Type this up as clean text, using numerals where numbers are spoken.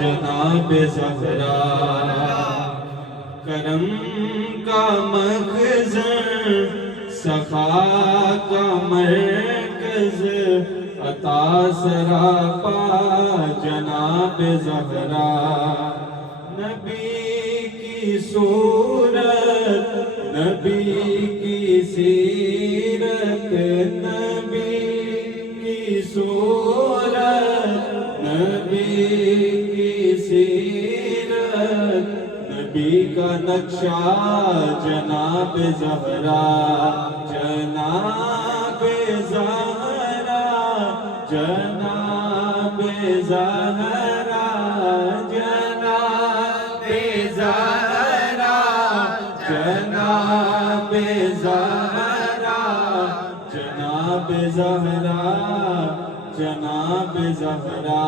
जनाब ज़हरा। करम का मखज़न सखा का मरकज़ अता सरापा जनाब ज़हरा। नबी की सूरत नबी की सीरत नबी की सूरत नबी की सीरत नबी का नक्शा जनाब ज़हरा। जनाब ज़हरा जनाब ज़हरा जनाब ज़हरा जनाब ज़हरा जनाब ज़हरा जनाब ज़हरा।